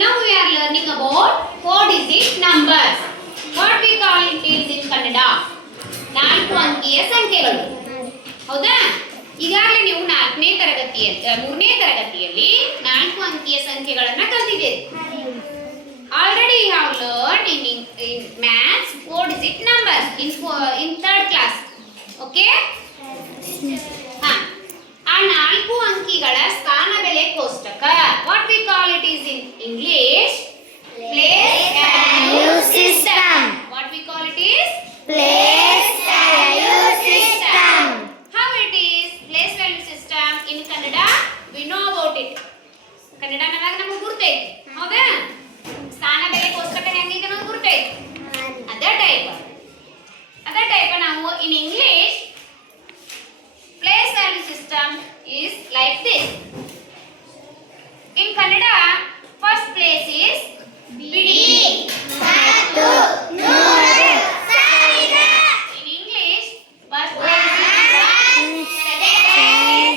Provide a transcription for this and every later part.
Now we are learning about 4-digit numbers. What we call it is in Kannada. 4 ಅಂಕಿಯ ಸಂಖ್ಯೆಗಳು. ಹೌದಾ? ಈಗಾಗಲೇ ನೀವು 4ನೇ ತರಗತಿಯಲ್ಲಿ 3ನೇ ತರಗತಿಯಲ್ಲಿ 4 ಅಂಕಿಯ ಸಂಖ್ಯೆಗಳನ್ನು ಕಲಿತಿದ್ದೀರಿ. Already you have learned in maths 4-digit numbers in 3rd class. Okay? ಆ 4 ಅಂಕಿಗಳ ಸ್ಥಾನ ಬೆಲೆ ಕೋಷ್ಟಕ. What we call it is in English place value system. What we call it is Place value system. How it is place value system in Kannada? We know about it. Kannada ನಮಗೆ ಗುರ್ತೈತಿ. ಹೌದಾ? ಸ್ಥಾನ ಬೆಲೆ ಕೋಷ್ಟಕ ಹೆಂಗಿದೆ ನಮಗೆ ಗುರ್ತೈತಿ. ಅದೇ ಟೈಪ್ ನಾವು in English place value system is like this. In Kannada, first place is bidi. In English, first place is second,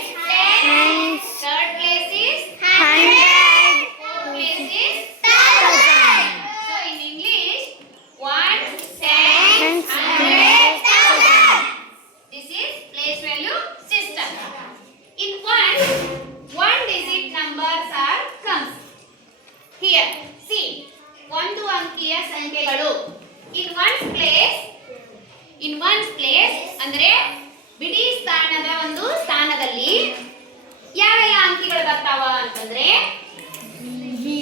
third place is 100, fourth place is 1000. So in English, 1, 10, 100, 1000. This is place value system. In one digit numbers are comes. Here, see, ಒಂದು ಅಂಕಿಯ ಸಂಖ್ಯೆಗಳು. In one's place ಅಂದ್ರೆ ಬಿಡಿ ಒಂದು ಸ್ಥಾನದಲ್ಲಿ ಯಾವೆಲ್ಲ ಅಂಕಿಗಳು ಬರ್ತಾವ ಅಂತಂದ್ರೆ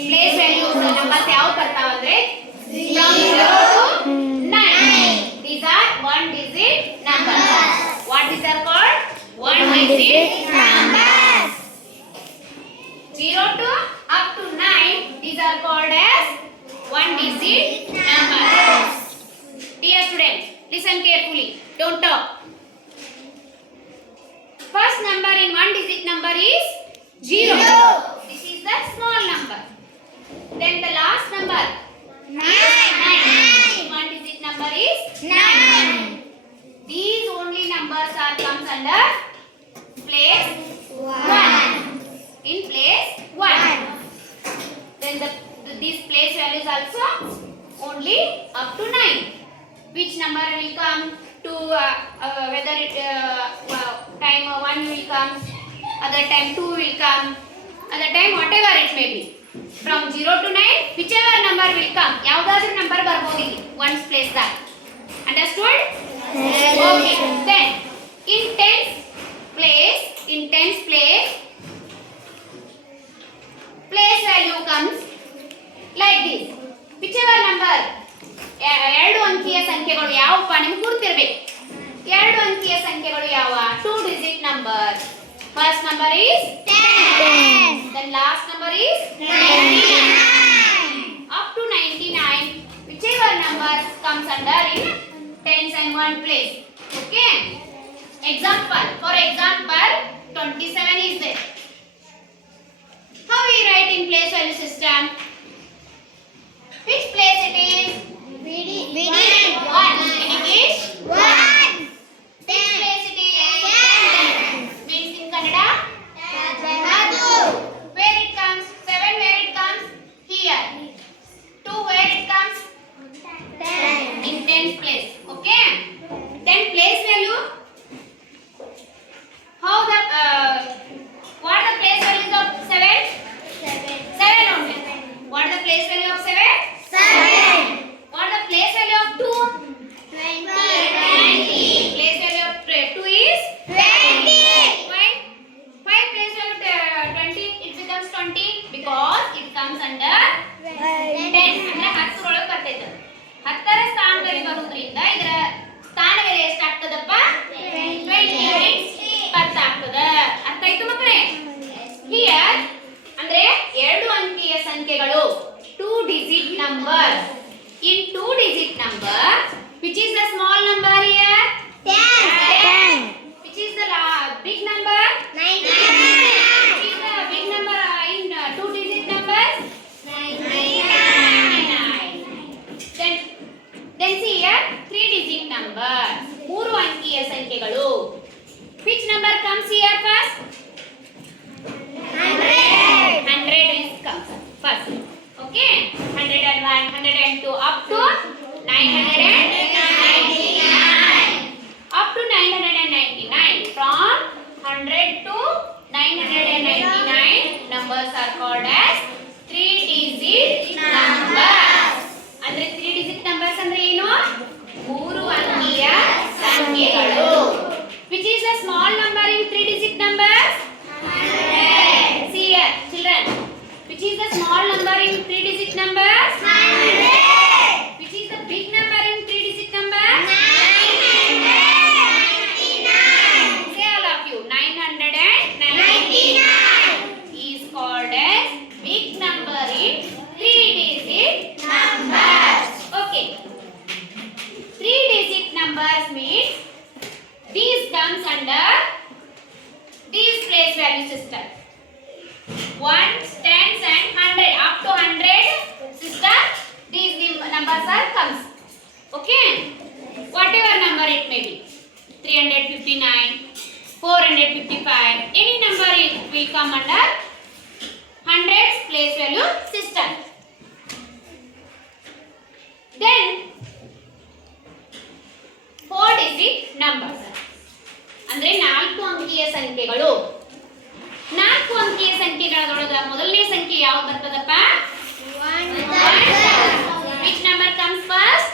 ಪ್ಲೇಸ್ ವ್ಯಾಲ್ಯೂ ನಂಬರ್ಸ್ ಯಾವ ಬರ್ತಾವ ಅಂದ್ರೆ 0 to 9. These are one digit numbers. What these are called? One digit numbers. 0 to up to 9, these are called as one digit numbers. Dear students, listen carefully. Don't talk. First number in one digit number is 0. This is the small number. Then the last number 9. One digit number is 9. These only numbers are comes under place 1. In place 1. Then these place values also only up to 9. Which number will come to whether it time 1 will come, other time 2 will come, other time whatever it may be. From 0 to 9, whichever number will come. ಯಾವುದಾದರೂ number ಬರಬಹುದು ಇಲ್ಲಿ one's place that. Understood? Okay. Then in tens place place value comes like this. Whichever number ಎರಡು ಅಂಕಿಯ ಸಂಖ್ಯೆಗಳು ಯಾವಪ್ಪ ನಿಮಗೆ ಗುರುತಿರಬೇಕು. ಎರಡು ಅಂಕಿಯ ಸಂಖ್ಯೆಗಳು ಯಾವ? 2 digit number. First number is 10. Then last number is 99. Up to 99, whichever number comes under in tens and one place. Okay? Example. For example, 27 is there. How we write in place value system? Which place it is? Bidi. 1. In English? 1. Which place it is? 10. Means in Kannada? Where it comes? 7 where it comes? Here. 2 where it comes? In 10th place. Okay? Then place value? How the what the place values of 7? 7 only. What the place value of 7? 7. What the place value of 2? 20. Place value of 2 is 20. Why? Why place value 20? It becomes 20 because it comes under 10. ಅಂದ್ರೆ 10 ಒಳಗೆ ಬರ್ತೈತೆ. 10ರ ಸ್ಥಾನದಲ್ಲಿ ಬರುವುದರಿಂದ ಇದರ ಸ್ಥಾನ ಬೆಲೆ ಎಷ್ಟಾಗ್ತದಪ್ಪ? 20 ಆಗ್ತದ. ಅರ್ಥ ಆಯ್ತು ಮಕ್ಕಳೇ? ಹಿಯರ್ ಅಂದ್ರೆ ಎರಡು ಅಂಕಿಯ ಸಂಖ್ಯೆಗಳು 2 digit number. In 2 digit number, which is the small number here? 10. Which is the big number? 99. Which is the big number in 2 digit numbers? 99. Then see here 3 digit number. 3 ಅಂಕಿಯ ಸಂಖ್ಯೆಗಳು. Which number comes here first? 100 is comes first. Okay, 101, 102 up to 999. Up to 999. From 100 to 999 numbers are called as 3-digit numbers. ಅಂದ್ರೆ 3-digit numbers ಅಂದ್ರೆ ಏನು? 3 ಅಂಕಿಯ ಸಂಖ್ಯೆಗಳು. Which is the small number in 3-digit numbers? 100. See here, children. Which is the small number in 3-digit numbers? 100. Which is the big number in 3-digit numbers? 999. Say all of you. 999 is called as big number in 3-digit numbers. Okay. 3-digit numbers means these comes under these place value system. 1, 10s and 100 up to 100 system. These numbers are comes. Okay. Whatever number it may be. 359, 455. Any number it will come under 100s place value system. Then 4-digit numbers. ಅಂದ್ರೆ 4 ಅಂಕಿಯ ಸಂಖ್ಯೆಗಳು. 4 ಅಂಕಿಯ ಸಂಖ್ಯೆಗಳೊಳಗೆ ಮೊದಲನೇ ಸಂಖ್ಯೆ ಯಾವುದು ಬರ್ತದಪ್ಪ? 1000. Which number comes first?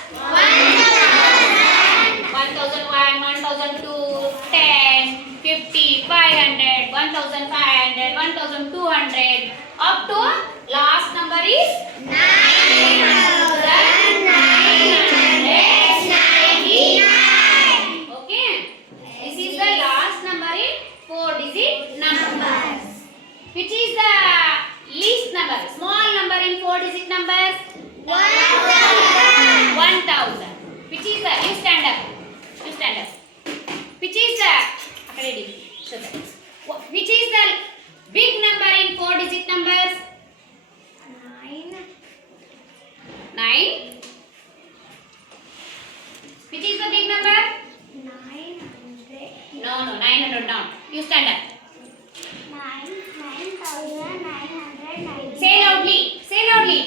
1001, 1002, 10, 50, 500, 1500, 1200 up to last number is 9999. Okay, this is the last number in 4-digit numbers. Which is the least number, small number in 4-digit numbers? 1000. Which is the, you stand up. Which is the, ready, show that. Which is the big number in 4-digit numbers? 9. Which is the big number? 900. No, 900 not. You stand up. 9,990. Say loudly.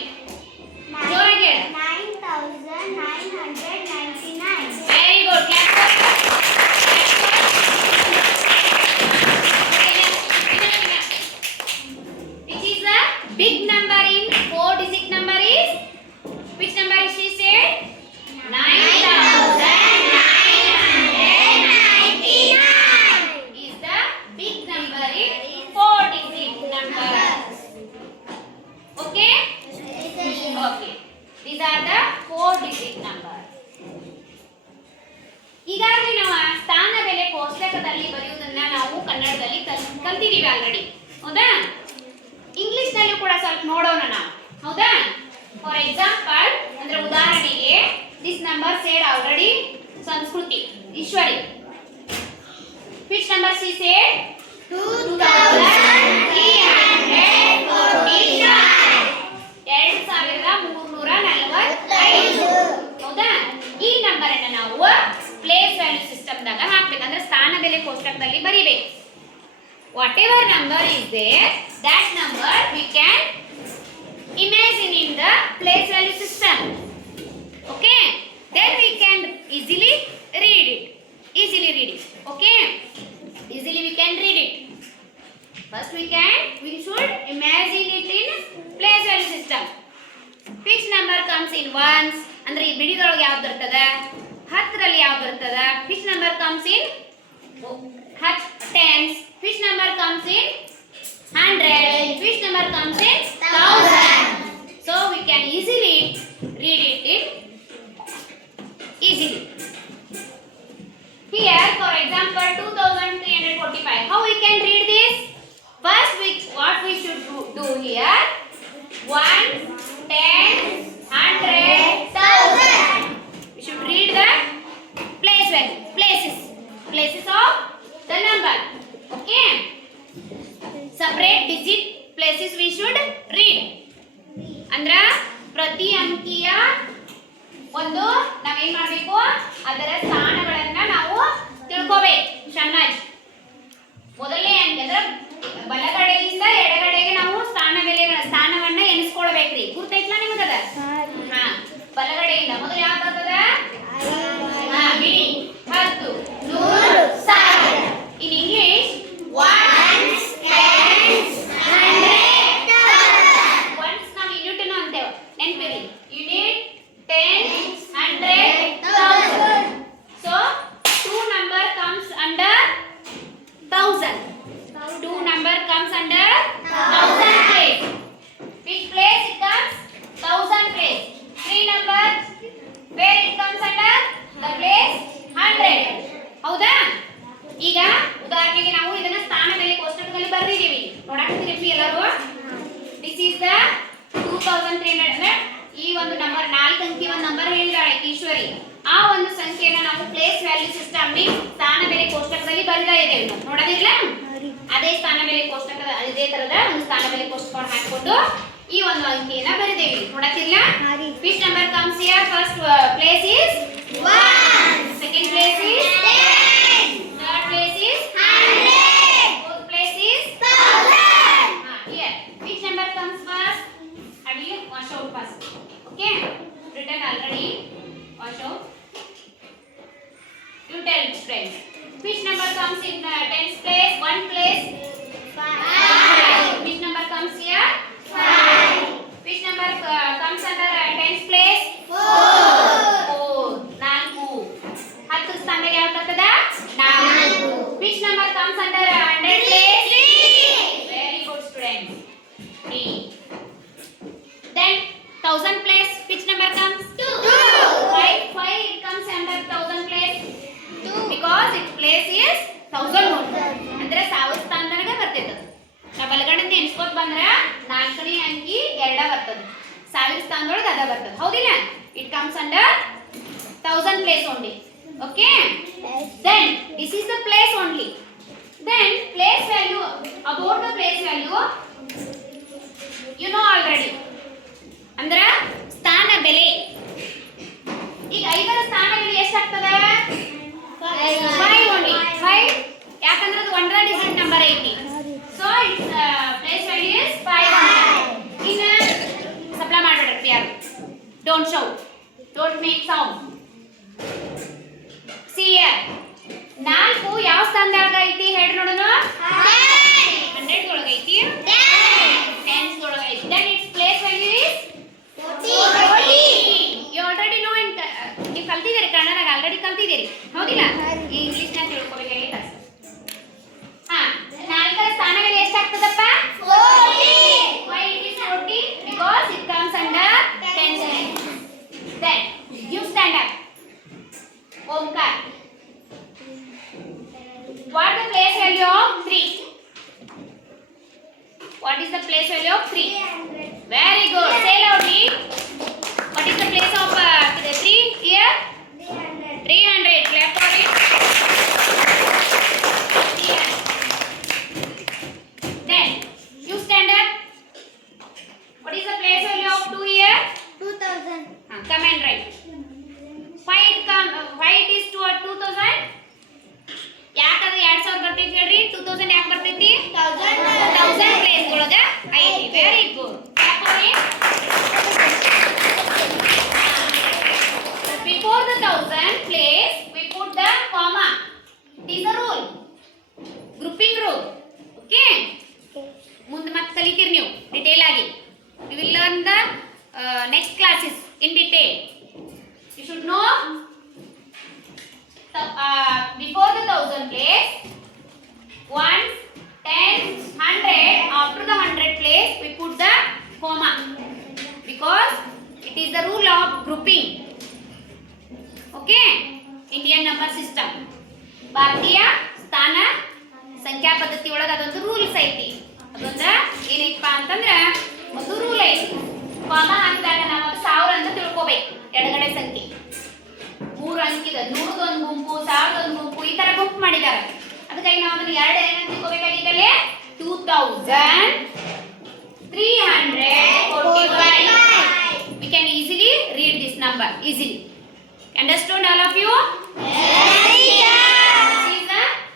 Join it. 9,999. Very good. Clap for. Which is the big number in 4-digit number is? Which number is she said? 9,999 is the big number in 4-digit numbers. Okay? Okay. These are the 4-digit numbers. ಈಗಾಗಲೇ ನಾವು ಸ್ಥಾನ ಬೆಲೆ ಕೋಷ್ಟಕದಲ್ಲಿ ಬರೆಯುವುದನ್ನ ನಾವು ಕನ್ನಡದಲ್ಲಿ ಕಲ್ತಿದೀವಿ already. ಹೌದಾ? English ನಲ್ಲೂ ಕೂಡ ಸ್ವಲ್ಪ ನೋಡೋಣ ನಾವು. ಹೌದಾ? ಫಾರ್ ಎಕ್ಸಾಂಪಲ್ ಅಂದ್ರೆ ಉದಾಹರಣೆಗೆ this number said already Sanskriti Eshwari. Which number she said? 2345. ಹೌದಾ? ಈ ನಂಬರ್ ಅನ್ನು ನಾವು ಪ್ಲೇಸ್ ವ್ಯಾಲ್ಯೂ ಸಿಸ್ಟಮ್ ದಾಗ ಹಾಕ್ಬೇಕು, ಅಂದ್ರೆ ಸ್ಥಾನ ಬೆಲೆ ಕೋಷ್ಟಕದಲ್ಲಿ ಬರಿಬೇಕು. Whatever number is there, that number we can imagine in the place value system. Okay, then we can easily read it. Okay, easily we can read it. First we should imagine it in place value system. Which number comes in ones? ಅಂದ್ರೆ ಈ ಬಿಡಿದೊಳಗೆ ಯಾವ್ದು ಬರ್ತದ? 10ರಲ್ಲಿ ಯಾವ್ದು ಬರ್ತದ? Which number comes in tens? Which number comes in 100? Which number comes in 1000? So we can easily read it easily. Here, for example, 2345. How we can read this? First, what we should do here? 1, 10, 100, 1000. We should read the places of the number. Okay. Separate digit places we should read. ಅಂದ್ರ ಪ್ರತಿ ಅಂಕಿಯ ಒಂದು ನಾವೇನ್ ಮಾಡಬೇಕು, ಅದರ ಸ್ಥಾನಗಳನ್ನ ನಾವು ತಿಳ್ಕೋಬೇಕು ಚೆನ್ನಾಗಿ. ಮೊದಲನೇ ಅಂಕಿ ಅಂದ್ರೆ ಬಲಗಡೆಯಿಂದ ಎಡಗಡೆಗೆ ನಾವು ಸ್ಥಾನವನ್ನ ಎನಿಸ್ಕೊಳ್ಬೇಕ್ರಿ. ಗುರುತ ಒಂದು ನಂಬರ್ 4 ಅಂಕಿ ಒಂದು ನಂಬರ್ ಹೇಳಿದಾಳೆ ಈಶ್ವರಿ. ಆ ಒಂದು ಸಂಖ್ಯೆನ ನಾವು ಪ್ಲೇಸ್ ವ್ಯಾಲ್ಯೂ ಸಿಸ್ಟಮ್ ಸ್ಥಾನ ಬೆಲೆ ಕೋಷ್ಟಕದಲ್ಲಿ ಬರಿತಾ ಇದ್ದೇವೆ. ನೋಡೋದಿಲ್ಲ, ಅದೇ ಸ್ಥಾನ ಬೆಲೆ ಕೋಷ್ಟಕದ ಇದೇ ತರದ ಒಂದು ಸ್ಥಾನ ಬೆಲೆ ಕೋಷ್ಟಕವನ್ನು ಹಾಕಿಕೊಂಡು ಈ ಒಂದು ಅಂಕಿಯನ್ನ ಬರಿದೇವೆ. ನೋಡತ್ತಿಲ್ಲ, which number comes here? First place is 1, second place is 10, third place is 100, fourth place is 1000. Here which number comes first? I will wash out first. Okay, written already. Wash out. You tell friends, which number comes in the 10th place? One place 5. Which number comes here? 5. Which number comes under 10th place? 4. 4. 10 ಸ್ಥಾನಕ್ಕೆ ಯಾವುದು ಬರ್ತದ? 4. Which number comes under 100 place? 3. Very good students. 3. Then 1000 place, which number comes? 2. Why it comes under 1000 place? 2. Because its place is 1000 only. ಅಂದ್ರೆ 1000 ಸ್ಥಾನದಾಗ ಬರ್ತೈತೆ. ನಾವು ಬಲಗಡೆಯಿಂದ ಎಣಿಸ್ಕೊತ ಬಂದ್ರ 4ನೇ ಅಂಕಿ 2 ಬರ್ತದೆ. 1000 ಸ್ಥಾನದೊಳಗೆ ಅದ ಬರ್ತದೆ. ಹೌದಿಲ್ಲ? It comes under 1000 place only. Okay? Then this is the place only. Then place value, about the place value you know already. ಅಂದ್ರ ಸ್ಥಾನ ಬೆಲೆ. ಈಗ 5ರ ಸ್ಥಾನ ಬೆಲೆ ಎಷ್ಟಾಗ್ತದ? 5 only. 5 ಯಾಕಂದ್ರೆ ಅದು 1ರ ಡಿಜಿಟ್ ನಂಬರ್ ಐತಿ. So its place value is 5. ಇನ್ನ ಸಪ್ಲೈ ಮಾಡಬೇಡ್ರಿ ಯಾರು. Don't shout. Don't make sound. See here. 4 ಯಾವ ಸ್ಥಾನದಾಗ ಐತಿ ಹೇಳಿ ನೋಡೋಣ. 100 ಒಳಗೆ ಐತಿ. 10 ಒಳಗೆ ಐತಿ. Then its place value is 40. You already know in ನೀವು ಕಲ್ತಿದ್ದೀರಿ, ಕನ್ನಡದಾಗ ಆಲ್ರೆಡಿ ಕಲ್ತಿದ್ದೀರಿ. ಹೌದಿಲ್ಲ? ಇಂಗ್ಲಿಷ್ನಾಗ ತಿಳ್ಕೊಬೇಕಾಗಿತ್ತು. ಹಾ, 4ರ ಸ್ಥಾನ ಬೆಲೆ ಎಷ್ಟಾಗ್ತದಪ್ಪ? 40. Why it is 40? Because it comes under 10. Then you stand up. Omkar. What is the place value of 3? What is the place value of 3? 300. Very good. Say loudly. What is the place of 3 here? 300. 300. Clap for it. 300. Then you stand up. What is the place value of 2 here? 2000. Come and write. Why it is 2000? ಯಾಕಂದ್ರೆ 2000 ಬರ್ತೈತಿ ಹೇಳ್ರಿ. 2000 ಯಾಕೆ ಬರ್ತೈತಿ? 1000 place ಒಳಗ ಐತಿ. Very good. Before the 1000 place we put the comma. It is a rule. Grouping rule. Okay? ಮುಂದೆ ಮತ್ತೆ ಕಲಿತೀರಿ ನೀವು ಡಿಟೇಲ್ ಆಗಿ. You will learn the next classes in detail. You should know before the 1000 place 1, 10, 100. After the 100 place we put the comma because it is the rule of grouping. Okay? Indian number system. ಭಾರತೀಯ ಸ್ಥಾನ ಸಂಖ್ಯಾ ಪದ್ಧತಿ ಒಳಗೆ ಅದೊಂದು rules ಐತಿ. ಅದೊಂದ ಏನೈತಪ್ಪ ಅಂತಂದ್ರ ಒಂದು ರೂಲ್ ಐತಿ. ಕಾಮ ಹಾಕಿದಾಗ ನಾವು 1000 ಅಂತ ತಿಳ್ಕೊಬೇಕು. ಎಡಗಡೆ ಸಂಖ್ಯೆ 3 ಅಂಕಿದ 100 ಒಂದು ಗುಂಪು, 1000 ಒಂದು ಗುಂಪು, ಈ ತರ ಗುಂಪು ಮಾಡಿದ್ದಾರೆ. ಅದಕ್ಕಾಗಿ ನಾವು ಅದನ್ನ 2 ಏನಂತ ತಿಳ್ಕೊಬೇಕಾಗಿತ್ತಲ್ಲೇ 2345. We can easily read this number easily. Understood all of you? Yes.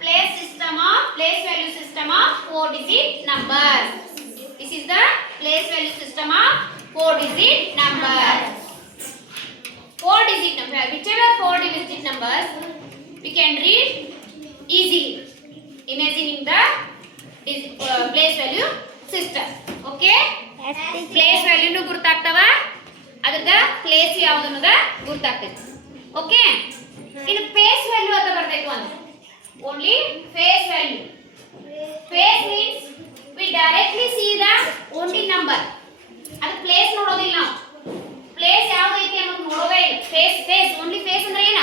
This is the place value system of 4-digit numbers. This is the place value system of 4-digit numbers. 4-digit number, whichever 4-digit numbers we can read easily, imagining the place value system. Okay? Place value nu ಗುರ್ತಾಗ್ತವ, ಅದರದ place ಯಾವುದು ಅನ್ನೋದ ಗುರ್ತಾಗ್ತೈತಿ. Okay? ಇನ್ನು face value ಅಂತ ಬರ್ತೈತಿ ಒಂದು. Only face value. Face means we directly see the only number. ಅದು place ನೋಡೋದಿಲ್ಲ ನಾವು. ಪ್ಲೇಸ್ ಯಾವುದು ಐತಿ ಅನ್ನೋದು ನೋಡೋದೇ ಇಲ್ಲ. ಫೇಸ್ only face ಅಂದ್ರೆ ಏನ?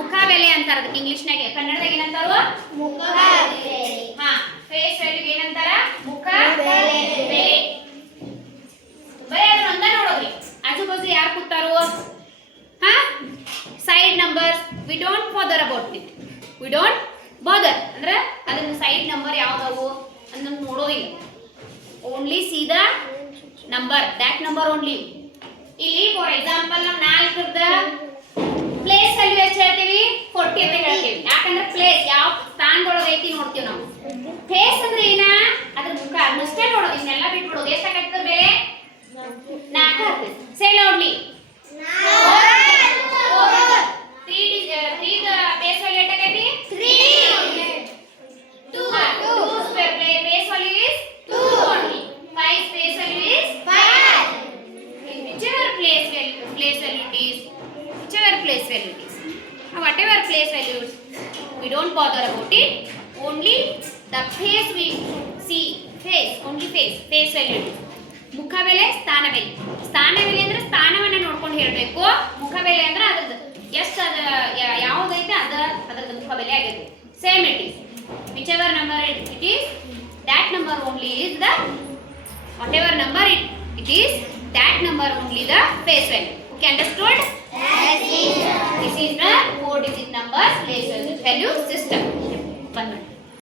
ಮುಖ ಬೆಲೆ ಅಂತಾರ ಅದಕ್ಕೆ ಇಂಗ್ಲಿಷ್ನಾಗೆ. ಕನ್ನಡದಾಗ ಏನಂತಾರ? ಮುಖ ಬೆಲೆ. ಹಾ, ಫೇಸ್ ವ್ಯಾಲ್ಯೂ ಏನಂತಾರ? ಮುಖ ಬೆಲೆ. ಬರೀ ಅದನ್ನ ಒಂದ ನೋಡೋದ್ರಿ. ಆಜು we don't bother about it. We don't bother ಅಂದ್ರೆ ಅದನ್ನ ಸೈಡ್ ನಂಬರ್ ಯಾವ್ದವು ಅದನ್ನ ನೋಡೋದಿಲ್ಲ. Only see the number, that number only. ಇಲ್ಲಿ ಫಾರ್ ಎಕ್ಸಾಂಪಲ್ ನಾವು 4ರದ ಪ್ಲೇಸ್ ವ್ಯಾಲ್ಯೂ ಎಷ್ಟು ಹೇಳ್ತೀವಿ 40 ಅಂತ ಹೇಳ್ತೀವಿ. ಯಾಕಂದ್ರೆ ಪ್ಲೇಸ್ ಯಾವ ಸ್ಥಾನದೊಳಗೆ ಐತಿ ನೋಡ್ತೀವಿ ನಾವು. ಫೇಸ್ ಅಂದ್ರೆ ಏನ ಅದ್ರ ಮುಖ ಅಷ್ಟೇ ನೋಡೋದು, ಇದನ್ನೆಲ್ಲ ಬಿಟ್ಬಿಡೋದು. ಎಷ್ಟಾಗತ್ತೆ ಬೆಲೆ 4 ಆಗ್ತದೆ. Say loudly 3 the base value ಎಷ್ಟಾಗೈತಿ 3. 2 base value is 2 only. 5 base value is 5. whichever place value it is, whatever place values, we don't bother about it. Only the face we see, only face value. ಮುಖ ಬೆಲೆ ಸ್ಥಾನ ಬೆಲೆ. ಸ್ಥಾನ ಬೆಲೆ ಅಂದ್ರೆ ಸ್ಥಾನವನ್ನ ನೋಡ್ಕೊಂಡು ಹೇಳಬೇಕು. ಮುಖ ಬೆಲೆ ಅಂದ್ರೆ ಅದರದ್ದು ಎಷ್ಟು ಅದ ಯಾವುದೈತೆ ಅದರದ್ದು ಮುಖ ಬೆಲೆ ಆಗೈತೆ. Same it is whichever number it is, that number only is the whatever number it is, that number only the face value. Okay, understood? Yes, teacher. This is the 4-digit numbers place value system. 1 minute.